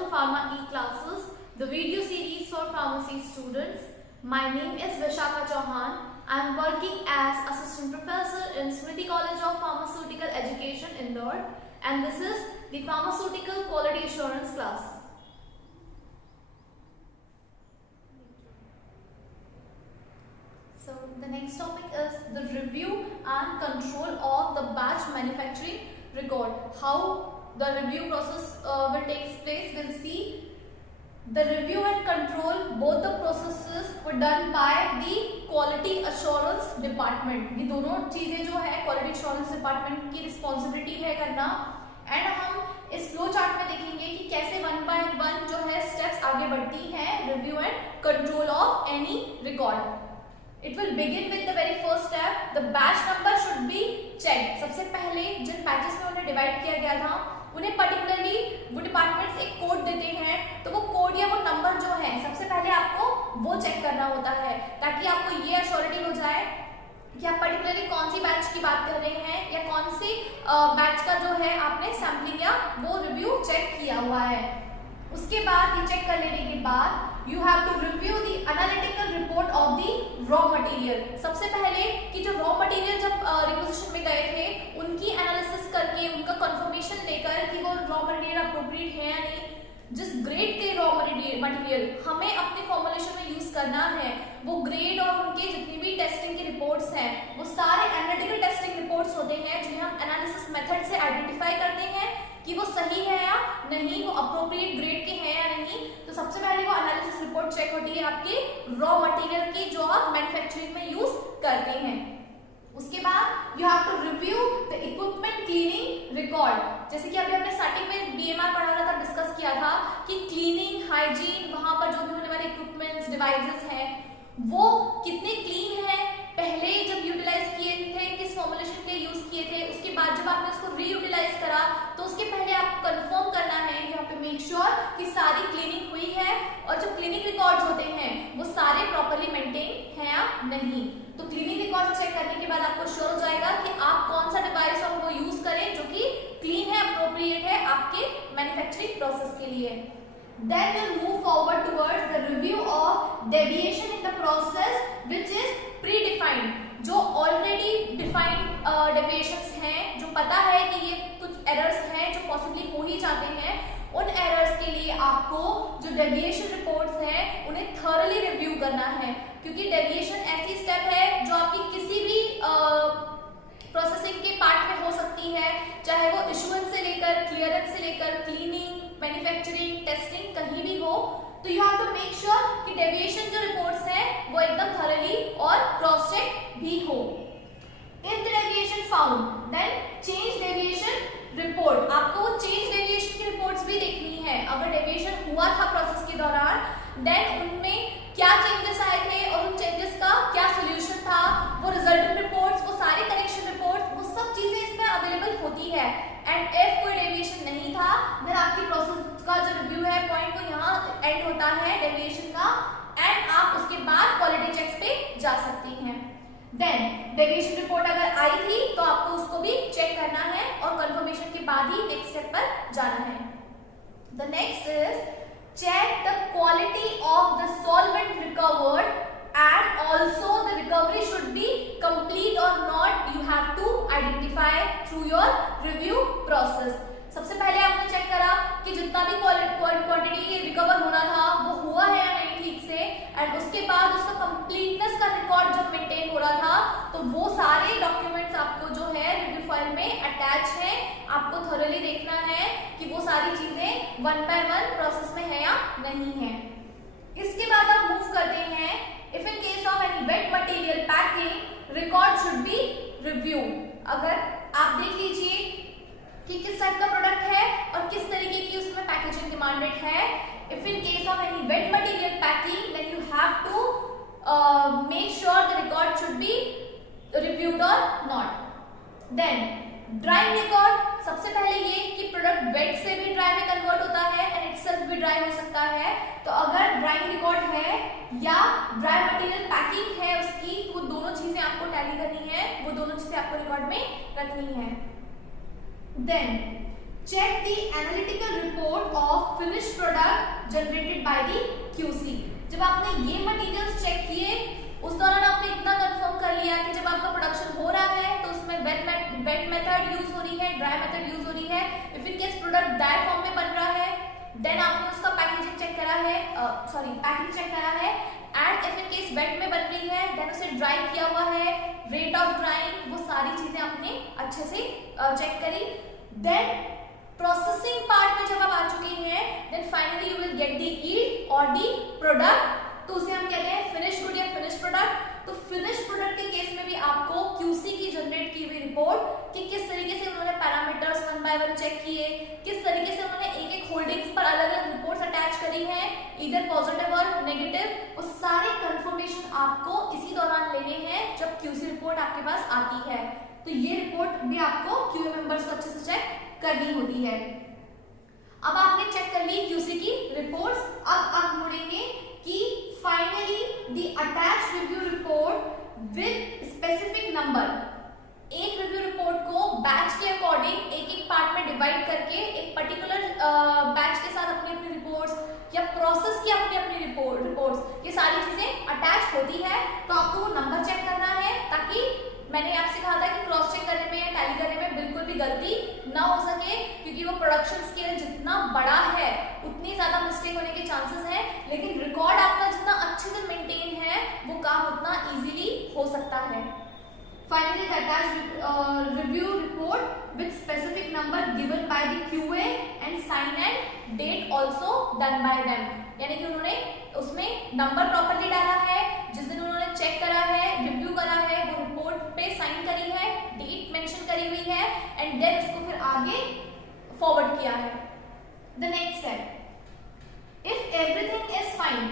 to Pharma E-Classes, the video series for pharmacy students. My name is Vishakha Chauhan. I am working as Assistant Professor in Smriti College of Pharmaceutical Education, Indore, and this is the Pharmaceutical Quality Assurance class. So the next topic is the review and control of the batch manufacturing record. How the review process will take place. We'll see the review and control, both the processes were done by the quality assurance department. ये दोनों चीजें जो है quality assurance department की responsibility है करना. And हम इस फ्लो चार्ट में देखेंगे कि कैसे वन बाय वन जो है स्टेप्स आगे बढ़ती हैं review and control of any record. It will begin with the very first step. The batch number should be checked. सबसे पहले जिन बैचेस में उन्हें डिवाइड किया गया था उन्हें पर्टिकुलरली वो डिपार्टमेंट्स एक कोड देते हैं, तो वो कोड या वो नंबर जो है सबसे पहले आपको वो चेक करना होता है ताकि आपको ये अश्योरिटी हो जाए कि आप पर्टिकुलरली कौन सी बैच की बात कर रहे हैं या कौन सी बैच का जो है आपने सैम्पलिंग या वो रिव्यू चेक किया हुआ है. उसके बाद ये चेक कर लेने के बाद you have to review the analytical report of the raw material. सबसे पहले कि जो raw material जब रिक्विजिशन में गए थे उनकी एनालिसिस करके उनका कंफर्मेशन लेकर कि वो raw material अप्रोप्रिएट है या नहीं, जिस ग्रेड के raw material हमें अपने फॉर्मुलेशन में यूज करना है वो ग्रेड और उनके जितनी भी टेस्टिंग की रिपोर्ट्स हैं वो सारे एनालिटिकल टेस्टिंग रिपोर्ट्स होते हैं जिन्हें हम एनालिसिस मेथड से आइडेंटिफाई करते हैं कि वो सही है या नहीं, वो अप्रोप्रिएट ग्रेड के हैं या नहीं. तो सबसे पहले वो एनालिसिस रिपोर्ट चेक होती है आपके रॉ मटेरियल की जो आप मैन्युफैक्चरिंग में यूज करते हैं. उसके बाद you have to review the equipment cleaning record. जैसे कि अभी हमने स्टार्टिंग में बीएमआर पढ़ा रहा था, डिस्कस किया था कि क्लीनिंग हाइजीन, वहां पर जो भी होने वाले इक्विपमेंट्स डिवाइसेस हैं वो कितने क्लीन है, पहले जब यूटिलाइज किए थे किस फॉर्मुलेशन के लिए यूज किए थे, उसके बाद जब आपने उसको रीयूटिलाइज करा तो उसके पहले आपको कंफर्म करना है, you have to make sure कि सारी क्लीनिंग हुई है और जो क्लीनिंग रिकॉर्ड्स होते हैं वो सारे प्रॉपर्ली मेंटेन है या नहीं. तो क्लीनिंग रिकॉर्ड चेक करने के बाद आपको श्योर हो जाएगा कि आप कौन सा डिवाइस और वो यूज करें जो कि क्लीन है, अप्रोप्रिएट है आपके मैन्युफैक्चरिंग प्रोसेस के लिए. Then we'll move forward towards the review of deviation in the process which is predefined. जो already defined deviations हैं, जो पता है कि ये कुछ errors हैं जो possibly हो ही जाते हैं, उन errors के लिए आपको जो deviation reports हैं उन्हें thoroughly review करना है, क्योंकि deviation ऐसी step है जो आपकी किसी भी प्रोसेसिंग के पार्ट में हो सकती है, चाहे वो इशुएंस से लेकर क्लियरेंस से लेकर क्लीनिंग, मैन्युफैक्चरिंग, टेस्टिंग कहीं भी हो. तो you have to make sure कि डेविएशन जो रिपोर्ट्स हैं वो एकदम थॉरली और क्रॉस चेक भी हो. If the deviation found then change deviation report. आपको वो चेंज डेविएशन की रिपोर्ट्स भी देखनी है. अगर डेविएशन हुआ था प्रोसेस के दौरान देन उनमें क्या चेंजेस आए थे और उन चेंजेस का क्या सोल्यूशन था, वो रिजल्टेंट रिपोर्ट्स, वो सारे करेक्शन रिपोर्ट्स, वो सब चीजें इसमें अवेलेबल होती है. एंड इफ कोई डेविएशन नहीं था देन आपकी प्रोसेस का जो रिव्यू है पॉइंट वो यहाँ एंड होता है डेविएशन का, एंड आप उसके बाद क्वालिटी चेक्स पे जा सकती हैं. देन डेविएशन रिपोर्ट अगर आई थी तो आपको उसको भी चेक करना है और कंफर्मेशन के बाद ही नेक्स्ट स्टेप पर जाना है. The next is check the quality of the solvent recovered and also the recovery should be complete or not. You have to identify through your review process. सबसे पहले आपने चेक करा कि जितना भी क्वांटिटी रिकवर होना था वो हुआ है या नहीं ठीक से, एंड उसके बाद उसका कंप्लीटनेस का रिकॉर्ड जब मेंटेन हो रहा था तो वो सारे डॉक्यूमेंट्स आपको जो है रिव्यू फाइल में अटैच है. आपको थोरली देखना है कि वो सारी चीजें वन बाय वन प्रोसेस में है या नहीं है. इसके बाद आप मूव करते हैं if in case of any wet material packing record should B review. अगर आप देख लीजिए कि किस टाइप का प्रोडक्ट है और किस तरीके की उसमें पैकेजिंग डिमांडेड है. If in case of any wet material packing then you have to make sure the record should be reviewed और नॉट. Then drawing record. सबसे पहले ये कि प्रोडक्ट वेट से भी ड्राई में कन्वर्ट होता है एंड इटसेल्फ भी ड्राई हो सकता है. तो अगर ड्राइंग रिकॉर्ड है या ड्राई मटेरियल पैकिंग है उसकी, वो दोनों चीजें आपको टैली करनी है, वो दोनों चीजें आपको रिकॉर्ड में रखनी है. Then check the analytical report of finished product generated by the QC। जब आपने ये मटेरियल्स चेक किए उस दौरान आपने इतना कंफर्म कर लिया कि जब आपका प्रोडक्शन हो रहा है तो उसमें वेट मेथड यूज हो रही है, ड्राई मेथड यूज हो रही है। If in case product dry form में बन रहा है देन आपने उसका पैकेजिंग चेक करा है, पैकिंग चेक करा है। And if in case wet में बन रही है देन उसे ड्राई किया हुआ है, रेट ऑफ ड्राइंग, वो सारी चीजें आपने अच्छे से चेक करी। देन प्रोसेसिंग पार्ट में जब आप आ चुके हैं then finally you will get the yield और द प्रोडक्ट, तो उसे हम कहते हैं फिनिश गुड या फिनिश प्रोडक्ट। तो फिनिश प्रोडक्ट के केस में भी आपको QC की जनरेट की हुई रिपोर्ट कि किस तरीके से उन्होंने parameters one by one check किए, किस तरीके से उन्होंने एक एक होल्डिंग्स पर अलग अलग रिपोर्ट्स अटैच करी हैं, इधर पॉजिटिव और नेगेटिव, वो सारे कंफर्मेशन आपको इसी दौरान लेने हैं जब QC रिपोर्ट आपके पास आती है। तो ये रिपोर्ट भी आपको QA मेंबर्स को अच्छे से चेक करनी होती है। अब आपने चेक कर ली QC की रिपोर्ट्स, अब आप मुड़ेंगे कि finally the attach review report with specific number. एक रिव्यू रिपोर्ट को बैच के अकॉर्डिंग एक एक पार्ट में डिवाइड करके एक पर्टिकुलर बैच के साथ अपनी अपनी रिपोर्ट्स या प्रोसेस की अपनी अपनी रिपोर्ट्स ये सारी चीजें अटैच होती है। तो आपको वो नंबर चेक करना है ताकि मैंने आपसे कहा था कि क्रॉस चेक करने में या टैली करने में बिल्कुल भी गलती ना हो सके, क्योंकि वो प्रोडक्शन स्केल जितना बड़ा है उतनी ज्यादा मिस्टेक होने के चांसेस हैं, लेकिन रिकॉर्ड आपका जितना अच्छे से मेंटेन है वो काम उतना इजीली हो सकता है। Finally, the attached review report with specific number given by the QA and sign and date also done by them। यानी कि उन्होंने उसमें नंबर प्रॉपर्ली डाला है, जिस दिन उन्होंने चेक करा है, रिव्यू करा है, वो रिपोर्ट पे साइन करी है, डेट मेंशन करी हुई है एंड देन उसको फिर आगे फॉरवर्ड किया है। The next step, if everything is fine,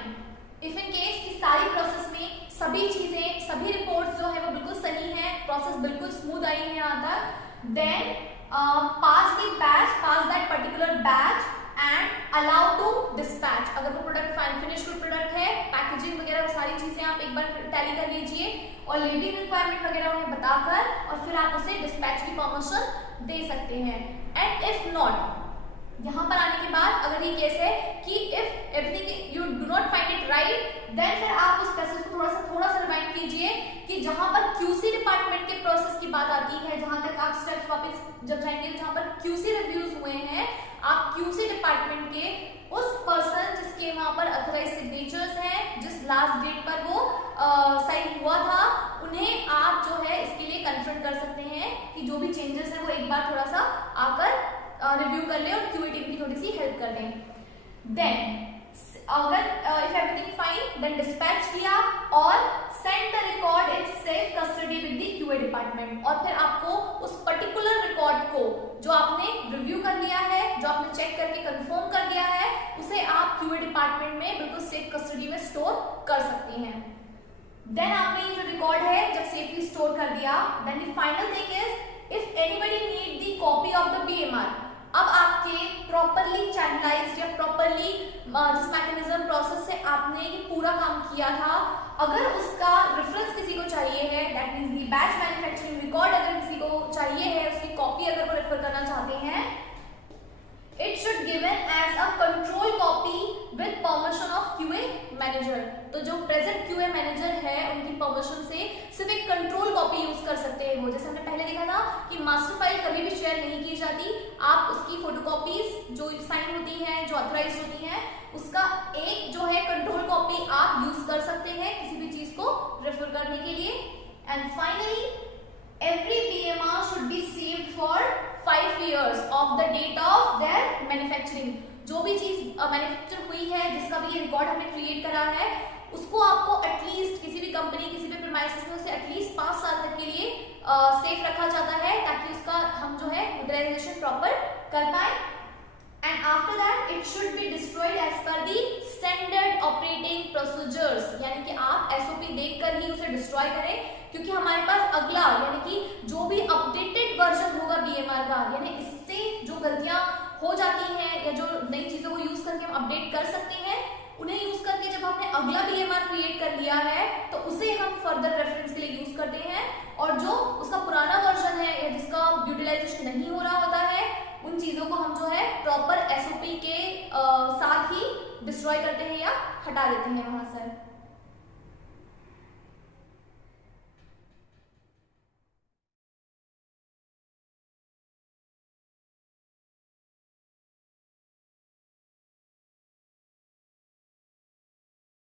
if in case की सारी प्रोसेस में सभी चीजें सभी रिपोर्ट्स जो है वो बिल्कुल सही है, प्रोसेस बिल्कुल स्मूथ आई है यहाँ तक, then pass that particular batch and allow to dispatch. अगर वो प्रोडक्ट फिनिश गुड प्रोडक्ट है, पैकेजिंग वगैरह वो सारी चीजें आप एक बार टैली कर लीजिए और लेबलिंग रिक्वायरमेंट वगैरह उन्हें बताकर और फिर आप उसे डिस्पैच की परमिशन दे सकते हैं। एंड इफ नॉट, यहाँ पर आने के बाद अगर ये केस है कि if everything you do not find it right then फिर आप उस प्रोसेस को थोड़ा सा रिवाइंड कीजिए कि जहां पर QC डिपार्टमेंट के प्रोसेस की बात आती है, जहां तक आप स्टेप्स वापस जब जाएंगे जहां पर QC रिव्यूज हुए हैं, आप QC डिपार्टमेंट के उस पर्सन जिसके वहां पर ऑथराइज्ड सिग्नेचर्स हैं, जिस लास्ट डेट पर वो साइन हुआ था, उन्हें आप जो है इसके लिए कन्फ्रंट कर सकते हैं कि जो भी चेंजेस है वो एक बार थोड़ा सा आकर रिव्यू कर ले और QA टीम की थोड़ी सी हेल्प कर दें। देन अगर if everything fine then dispatch किया और send the record in safe custody with the QA department. और फिर आपको उस पर्टिकुलर रिकॉर्ड को जो आपने रिव्यू कर लिया है, जो आपने चेक करके कंफर्म कर दिया है, उसे आप QA डिपार्टमेंट में बिल्कुल सेफ कस्टडी में स्टोर कर सकते हैं। देन आपने ये जो रिकॉर्ड है जब सेफली स्टोर कर दिया, then the final thing is if anybody need the copy of the BMR, अब आपके प्रॉपरली चैनलाइज्ड या प्रॉपरली जिस मैकेनिज्म प्रोसेस से आपने ये पूरा काम किया था, अगर उसका रेफरेंस किसी को चाहिए है, that means the batch manufacturing record अगर किसी को चाहिए है, उसकी कॉपी अगर वो रेफर करना चाहते हैं, it should given as a control copy with permission of QA manager. तो जो प्रेजेंट QA मैनेजर है उनकी परमिशन से सिर्फ एक कंट्रोल कॉपी यूज कर सकते हैं वो। जैसे हमने पहले देखा था कि मास्टर फाइल कभी भी शेयर नहीं की जाती, आप उसकी फोटोकॉपीज जो साइन होती हैं, जो ऑथराइज होती हैं, उसका एक जो है कंट्रोल कॉपी आप यूज कर सकते हैं किसी भी चीज को रेफर करने के लिए। And finally every BMR should be saved for 5 years of the date of their manufacturing. जो भी चीज मैन्युफैक्चर हुई है, जिसका भी ये रिकॉर्ड हमने क्रिएट करा है, उसको आपको एटलीस्ट किसी भी कंपनी किसी भी प्रीमाइसेस में उसे एटलीस्ट 5 साल तक के लिए सेफ रखा जाता है ताकि उसका हम जो है यूटिलाइजेशन प्रॉपर कर पाए। And after that it should be destroyed as per the standard operating procedures, यानी कि आप SOP देखकर ही उसे डिस्ट्रॉय करें, क्योंकि हमारे पास अगला यानी कि जो भी अपडेटेड वर्जन होगा BMR का, यानी इससे जो गलतियां हो जाती हैं या जो नई चीजों को यूज करके हम अपडेट कर सकते हैं, उन्हें यूज करके जब हमने अगला BMR क्रिएट कर लिया है तो उसे हम फर्दर रेफरेंस के लिए यूज करते हैं, और जो उसका पुराना वर्जन है या जिसका यूटिलाइजेशन नहीं हो रहा होता है, उन चीजों को हम जो है प्रॉपर SOP के साथ ही डिस्ट्रॉय करते हैं या हटा देते हैं वहां से।